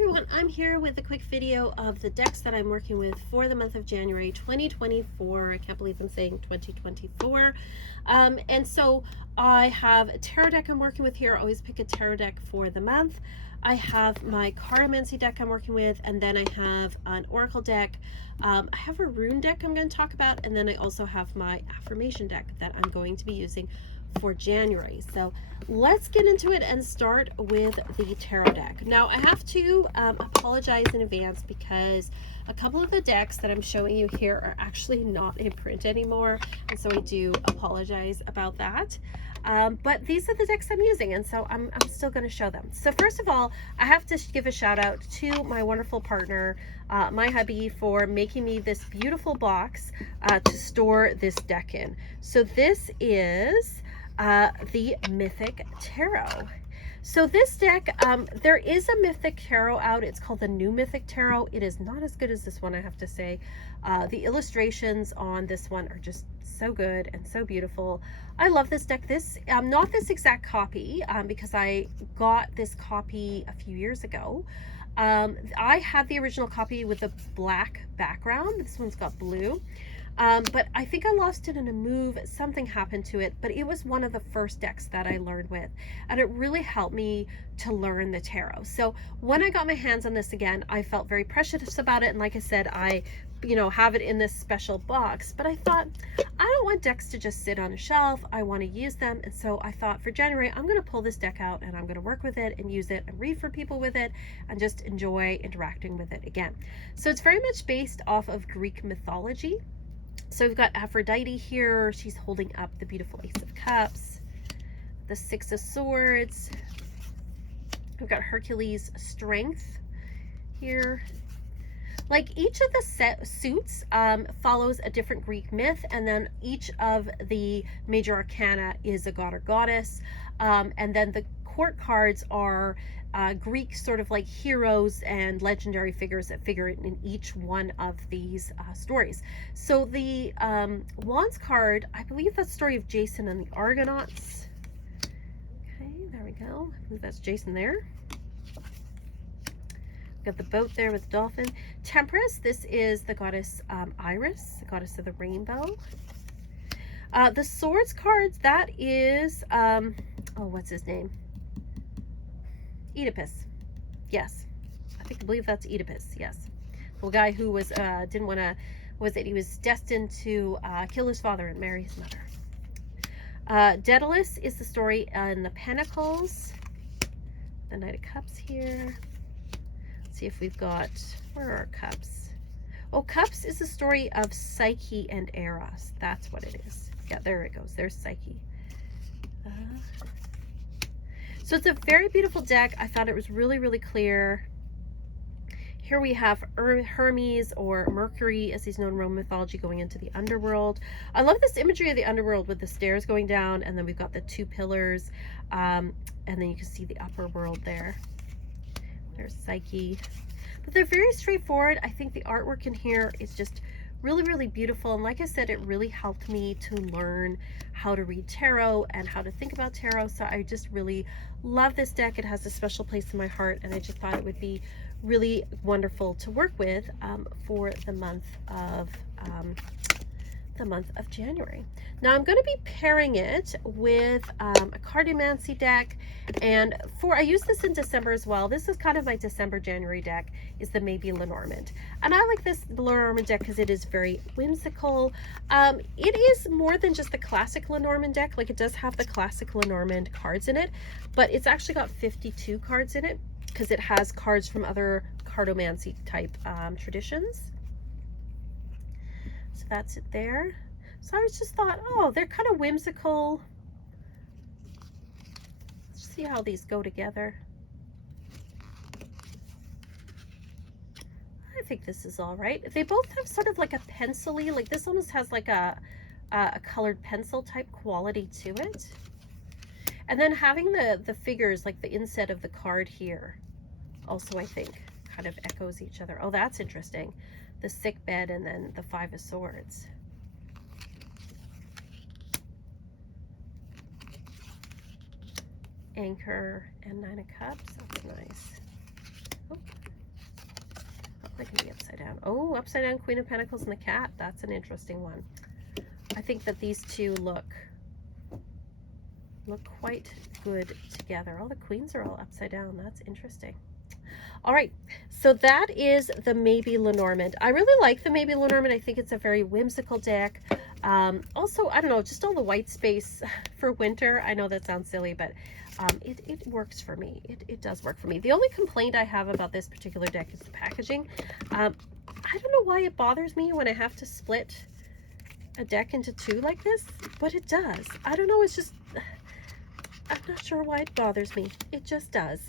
everyone, I'm here with a quick video of the decks that I'm working with for the month of January 2024. I can't believe I'm saying 2024. And so I have a tarot deck I'm working with here. I always pick a tarot deck for the month. I have my Cartomancy deck I'm working with, and then I have an Oracle deck. I have a rune deck I'm going to talk about, and then I also have my affirmation deck that I'm going to be using for January. So let's get into it and start with the tarot deck. Now I have to apologize in advance because a couple of the decks that I'm showing you here are actually not in print anymore, and so I do apologize about that. But these are the decks I'm using, and so I'm still going to show them. So first of all, I have to give a shout out to my wonderful partner, my hubby, for making me this beautiful box to store this deck in. So this is the Mythic Tarot. So this deck, there is a Mythic Tarot out. It's called the New Mythic Tarot. It is not as good as this one, I have to say. The illustrations on this one are just so good and so beautiful. I love this deck. This, not this exact copy, because I got this copy a few years ago. I had the original copy with a black background. This one's got blue. But I think I lost it in a move. Something happened to it, but it was one of the first decks that I learned with, and it really helped me to learn the tarot. So when I got my hands on this again, I felt very precious about it. And like I said, I have it in this special box, but I thought, I don't want decks to just sit on a shelf. I want to use them. And so I thought for January, I'm going to pull this deck out and I'm going to work with it and use it and read for people with it and just enjoy interacting with it again. So it's very much based off of Greek mythology. So we've got Aphrodite here. She's holding up the beautiful Ace of Cups, the Six of Swords. We've got Hercules' strength here. Like each of the suits follows a different Greek myth, and then each of the major arcana is a god or goddess. And then the court cards are Greek sort of like heroes and legendary figures that figure in each one of these stories. So the Wands card, I believe that's the story of Jason and the Argonauts. Okay, there we go. I believe that's Jason there. Got the boat there with the dolphin. Temperance, this is the goddess Iris, the goddess of the rainbow. The swords cards, that is, oh, what's his name? Oedipus. Yes, I believe that's Oedipus. Yes, the guy who was didn't want to. He was destined to kill his father and marry his mother. Daedalus is the story in the Pentacles. The Knight of Cups here. Let's see if we've got, where are our cups? Oh, Cups is the story of Psyche and Eros. That's what it is. Yeah, there it goes. There's Psyche. So it's a very beautiful deck. I thought it was really, really clear. Here we have Hermes, or Mercury as he's known in Roman mythology, going into the underworld. I love this imagery of the underworld with the stairs going down, and then we've got the two pillars, and then you can see the upper world there. There's Psyche. But they're very straightforward. I think the artwork in here is just really, really beautiful. And like I said, it really helped me to learn how to read tarot and how to think about tarot. So I just really love this deck. It has a special place in my heart, and I just thought it would be really wonderful to work with for the month of January. Now I'm going to be pairing it with a Cartomancy deck, and I use this in December as well. This is kind of my December-January deck, is the Maybe Lenormand. And I like this Lenormand deck because it is very whimsical. It is more than just the classic Lenormand deck. Like, it does have the classic Lenormand cards in it, but it's actually got 52 cards in it because it has cards from other Cartomancy type traditions. So that's it there. So I just thought, oh, they're kind of whimsical. Let's see how these go together. I think this is all right. They both have sort of like a pencil-y, like this almost has like a colored pencil type quality to it. And then having the figures, like the inset of the card here, also I think kind of echoes each other. Oh, that's interesting. The sick bed and then the Five of Swords. Anchor and Nine of Cups. That's nice. Oh, That can be upside down. Oh, upside down Queen of Pentacles and the cat. That's an interesting one. I think that these two look quite good together. All the queens are all upside down. That's interesting. All right, so that is the Maybe Lenormand. I really like the Maybe Lenormand. I think it's a very whimsical deck. Also, I don't know, just all the white space for winter. I know that sounds silly, but it works for me. It does work for me. The only complaint I have about this particular deck is the packaging. I don't know why it bothers me when I have to split a deck into two like this, but it does. I don't know, it's just, I'm not sure why it bothers me. It just does.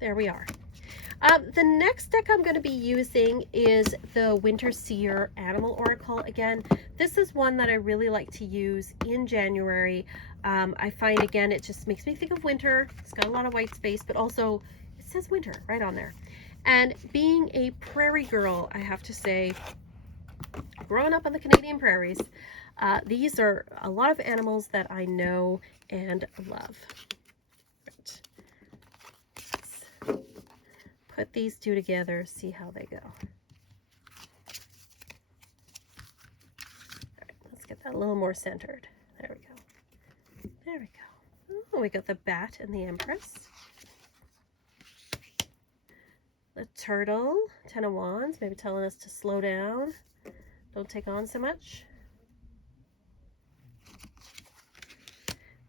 There we are. The next deck I'm going to be using is the Winter Seer Animal Oracle. Again, this is one that I really like to use in January. I find, again, it just makes me think of winter. It's got a lot of white space, but also it says winter right on there. And being a prairie girl, I have to say, growing up on the Canadian prairies, these are a lot of animals that I know and love. Right. Put these two together, see how they go. All right, let's get that a little more centered. There we go. There we go. Oh, we got the bat and the Empress. The turtle, 10 of Wands, maybe telling us to slow down. Don't take on so much.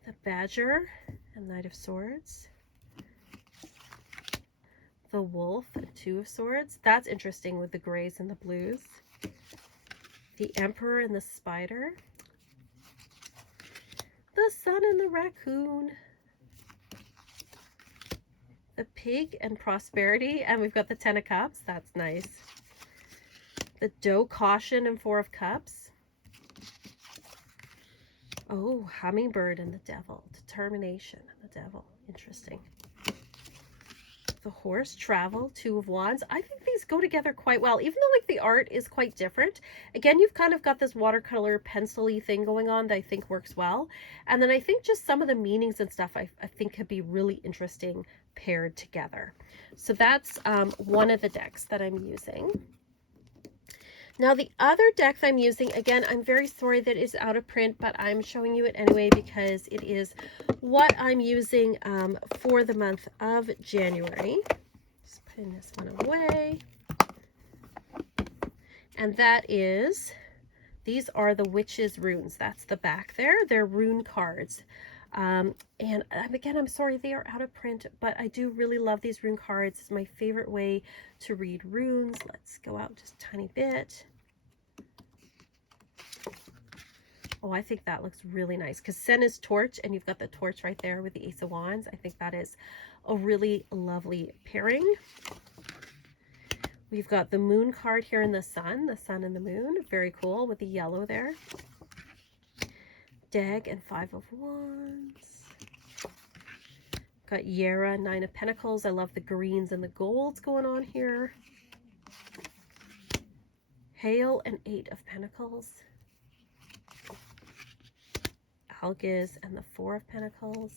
The badger and Knight of Swords. The wolf and Two of Swords. That's interesting with the grays and the blues. The emperor and the spider. The sun and the raccoon. The pig and prosperity. And we've got the 10 of Cups. That's nice. The doe, caution, and 4 of Cups. Oh, hummingbird and the devil. Determination and the devil. Interesting. The horse, travel, 2 of Wands. I think these go together quite well, even though like the art is quite different. Again, you've kind of got this watercolor pencil-y thing going on that I think works well. And then I think just some of the meanings and stuff I think could be really interesting paired together. So that's one of the decks that I'm using. Now the other deck that I'm using, again, I'm very sorry that it's out of print, but I'm showing you it anyway because it is what I'm using for the month of January. Just putting this one away. And that is, these are the Witch's Runes. That's the back there. They're rune cards. And again, I'm sorry they are out of print, but I do really love these rune cards. It's my favorite way to read runes. Let's go out just a tiny bit. Oh, I think that looks really nice because Sen is torch and you've got the torch right there with the Ace of Wands. I think that is a really lovely pairing. We've got the moon card here in the sun and the moon. Very cool with the yellow there. Dag and 5 of Wands. Got Yera, 9 of Pentacles. I love the greens and the golds going on here. Hail and 8 of Pentacles. Algiz and the 4 of Pentacles.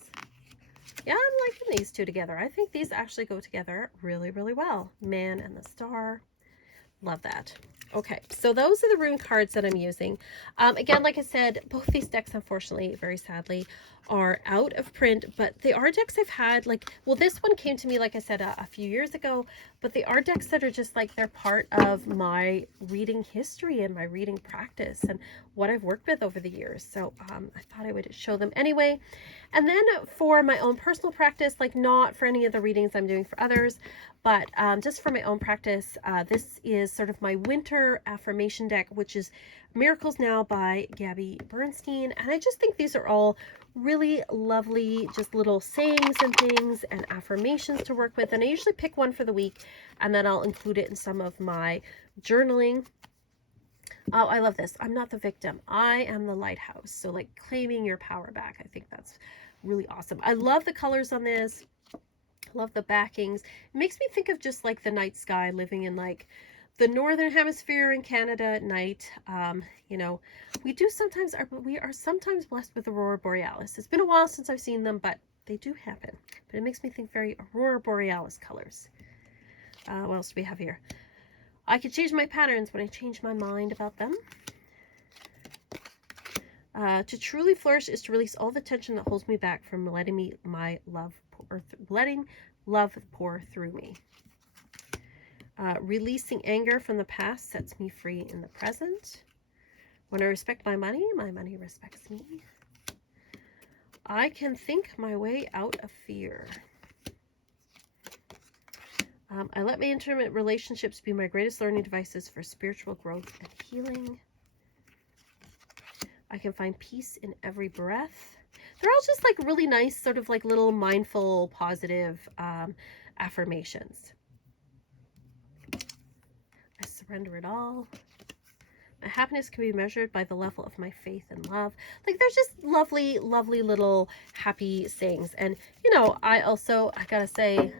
Yeah, I'm liking these two together. I think these actually go together really, really well. Man and the Star. Love that. Okay, so those are the rune cards that I'm using. Again, like I said, both these decks, unfortunately, very sadly, are out of print, but they are decks I've had, like, well, this one came to me, like I said, a few years ago, but they are decks that are just like, they're part of my reading history and my reading practice and what I've worked with over the years. So I thought I would show them anyway. And then for my own personal practice, like not for any of the readings I'm doing for others, but just for my own practice, this is sort of my winter affirmation deck, which is Miracles Now by Gabby Bernstein. And I just think these are all really lovely, just little sayings and things and affirmations to work with. And I usually pick one for the week and then I'll include it in some of my journaling. Oh, I love this. I'm not the victim. I am the lighthouse. So like claiming your power back. I think that's really awesome. I love the colors on this. Love the backings. It makes me think of just like the night sky, living in like the northern hemisphere in Canada at night. You know, we are sometimes blessed with aurora borealis. It's been a while since I've seen them, but they do happen. But it makes me think very aurora borealis colors. What else do we have here? I can change my patterns when I change my mind about them. To truly flourish is to release all the tension that holds me back from letting love pour through me. Releasing anger from the past sets me free in the present. When I respect my money respects me. I can think my way out of fear. I let my intimate relationships be my greatest learning devices for spiritual growth and healing. I can find peace in every breath. They're all just like really nice, sort of like little mindful, positive affirmations. I surrender it all. My happiness can be measured by the level of my faith and love. Like, they're just lovely, lovely little happy sayings. And, you know, I gotta say,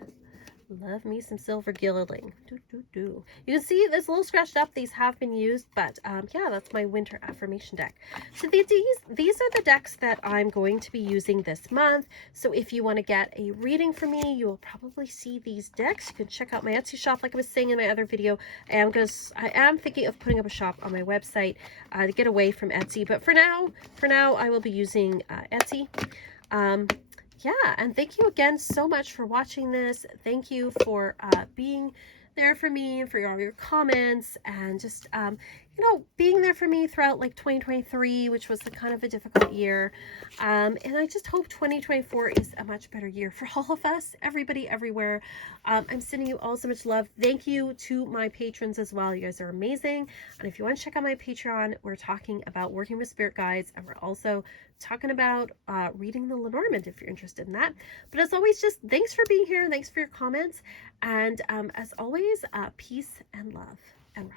love me some silver gilding. You can see this a little scratched up. These have been used, but yeah, that's my winter affirmation deck. So these are the decks that I'm going to be using this month. So if you want to get a reading from me, you will probably see these decks. You can check out my Etsy shop, like I was saying in my other video. I am thinking of putting up a shop on my website to get away from Etsy. But for now, I will be using Etsy. Yeah, and thank you again so much for watching this. Thank you for being there for me, for all your comments, and just, you know, being there for me throughout like 2023, which was kind of a difficult year. And I just hope 2024 is a much better year for all of us, everybody, everywhere. I'm sending you all so much love. Thank you to my patrons as well. You guys are amazing. And if you want to check out my Patreon, we're talking about working with spirit guides, and we're also talking about reading the Lenormand if you're interested in that. But as always, just thanks for being here. Thanks for your comments. And as always, peace and love and love.